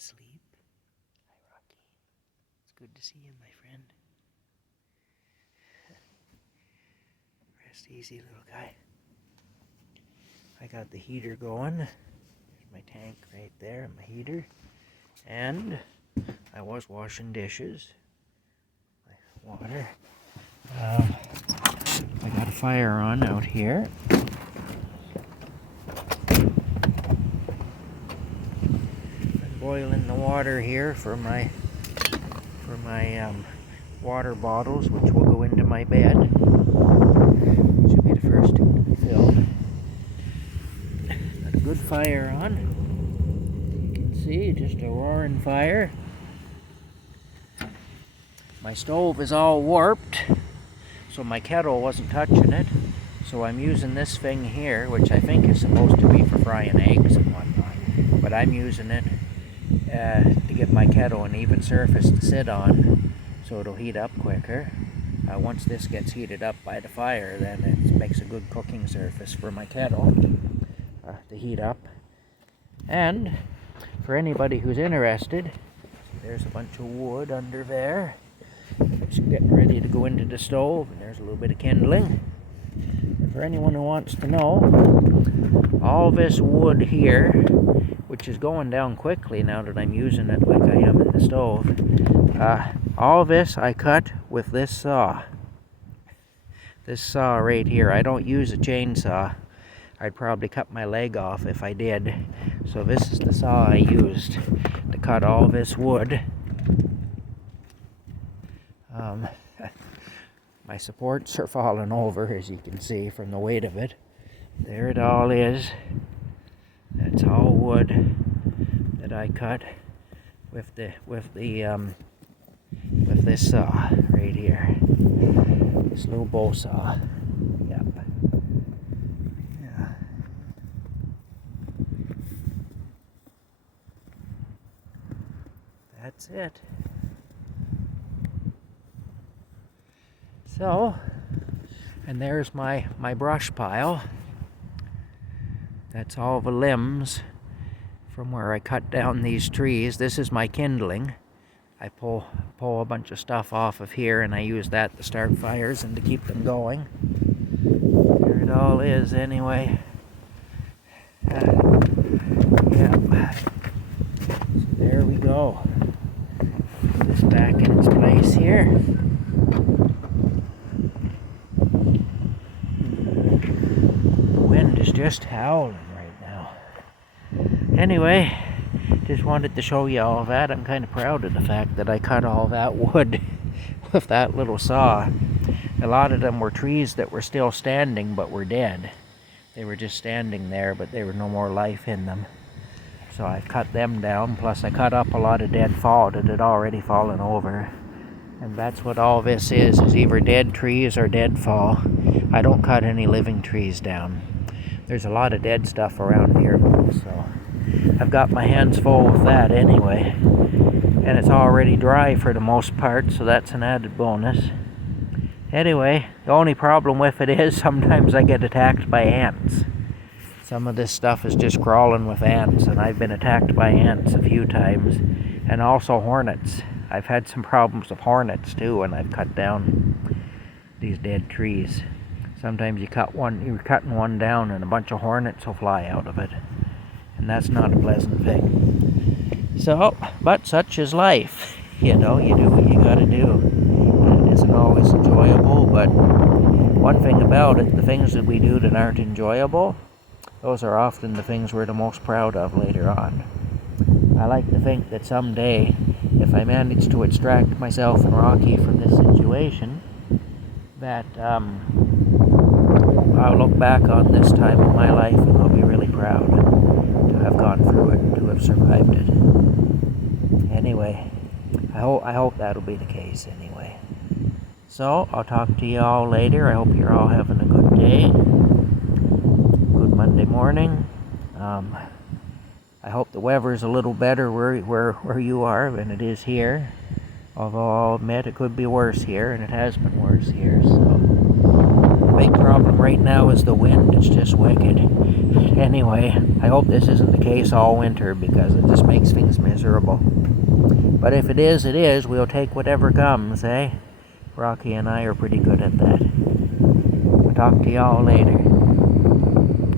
asleep. Hi, Rocky. It's good to see you, my friend. Rest easy, little guy. I got the heater going. There's my tank right there, my heater. And I was washing dishes. My water. I got a fire on out here. I'm boiling the water here for my water bottles, which will go into my bed. Should be the first two to be filled. Got a good fire on. You can see, just a roaring fire. My stove is all warped, so my kettle wasn't touching it. So I'm using this thing here, which I think is supposed to be for frying eggs and whatnot. But I'm using it to give my kettle an even surface to sit on, so it'll heat up quicker. Once this gets heated up by the fire, then it makes a good cooking surface for my kettle to heat up. And for anybody who's interested, there's a bunch of wood under there. It's getting ready to go into the stove, and there's a little bit of kindling. And for anyone who wants to know, all this wood here, which is going down quickly now that I'm using it like I am in the stove, all this I cut with this saw. This saw right here. I don't use a chainsaw. I'd probably cut my leg off if I did. So this is the saw I used to cut all this wood. My supports are falling over, as you can see from the weight of it. There it all is. That's all wood that I cut with this saw right here. This little bow saw. Yep. Yeah. That's it. So, and there's my brush pile. That's all the limbs from where I cut down these trees. This is my kindling. I pull a bunch of stuff off of here, and I use that to start fires and to keep them going. There it all is anyway. Yeah. So there we go. Put this back in its place here. Is just howling right now. Anyway, just wanted to show you all that. I'm kind of proud of the fact that I cut all that wood with that little saw. A lot of them were trees that were still standing but were dead. They were just standing there, but there was no more life in them. So I cut them down, plus I cut up a lot of dead fall that had already fallen over. And that's what all this is either dead trees or dead fall. I don't cut any living trees down. There's a lot of dead stuff around here, so I've got my hands full with that anyway. And it's already dry for the most part, so that's an added bonus. Anyway, the only problem with it is sometimes I get attacked by ants. Some of this stuff is just crawling with ants, and I've been attacked by ants a few times. And also hornets. I've had some problems with hornets too when I've cut down these dead trees. Sometimes you're cutting one down and a bunch of hornets will fly out of it. And that's not a pleasant thing. So, but such is life. You know, you do what you gotta do. And it isn't always enjoyable, but one thing about it, the things that we do that aren't enjoyable, those are often the things we're the most proud of later on. I like to think that someday, if I manage to extract myself and Rocky from this situation, that I'll look back on this time of my life and I'll be really proud to have gone through it and to have survived it. Anyway, I hope that'll be the case anyway. So, I'll talk to you all later. I hope you're all having a good day. Good Monday morning. I hope the weather's a little better where you are than it is here. Although I'll admit it could be worse here, and it has been worse here, so. The big problem right now is the wind. It's just wicked. Anyway, I hope this isn't the case all winter because it just makes things miserable. But if it is, it is. We'll take whatever comes, eh? Rocky and I are pretty good at that. I'll talk to y'all later.